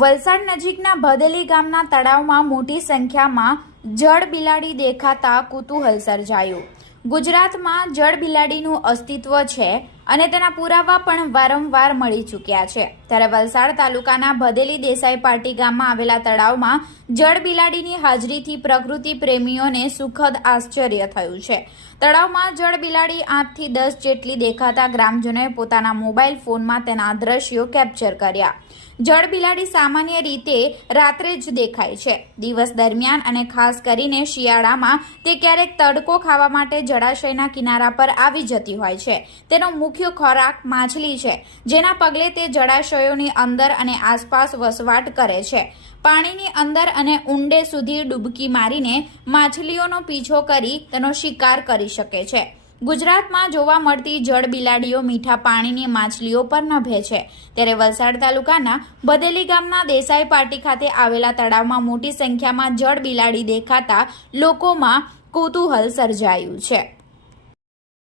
વલસાડ નજીકના ભદેલી ગામના તળાવમાં મોટી સંખ્યામાં જળ બિલાડી દેખાતા કુતૂહલ સર્જાયું. ગુજરાતમાં જળ બિલાડીનું અસ્તિત્વ છે અને તેના પુરાવા પણ વારંવાર મળી ચૂક્યા છે. ત્યારે વલસાડ તાલુકાના ભદેલી દેસાઈ પાર્ટી ગામમાં આવેલા તળાવમાં જળ બિલાડીની હાજરીથી પ્રકૃતિ પ્રેમીઓને સુખદ આશ્ચર્ય થયું છે. તળાવમાં જળ બિલાડી આઠથી દસ જેટલી દેખાતા ગ્રામજનોએ પોતાના મોબાઈલ ફોનમાં તેના દ્રશ્યો કેપ્ચર કર્યા. જળ બિલાડી સામાન્ય રીતે રાત્રે જ દેખાય છે. દિવસ દરમિયાન અને ખાસ કરીને શિયાળામાં તે ક્યારેક તડકો ખાવા માટે જળાશયના કિનારા પર આવી જતી હોય છે. તેનો મુખ્ય ખોરાક માછલી છે, જેના પગલે તે જળાશયોની અંદર અને આસપાસ વસવાટ કરે છે. પાણીની અંદર અને ઊંડે સુધી ડૂબકી મારીને માછલીઓનો પીછો કરી તેનો શિકાર કરી શકે છે. ગુજરાતમાં જોવા મળતી જળ બિલાડીઓ મીઠા પાણીની માછલીઓ પર નભે છે. ત્યારે વલસાડ તાલુકાના બદેલી ગામના દેસાઈ પાર્ટી ખાતે આવેલા તળાવમાં મોટી સંખ્યામાં જળ બિલાડી દેખાતા લોકોમાં કુતૂહલ સર્જાયું છે.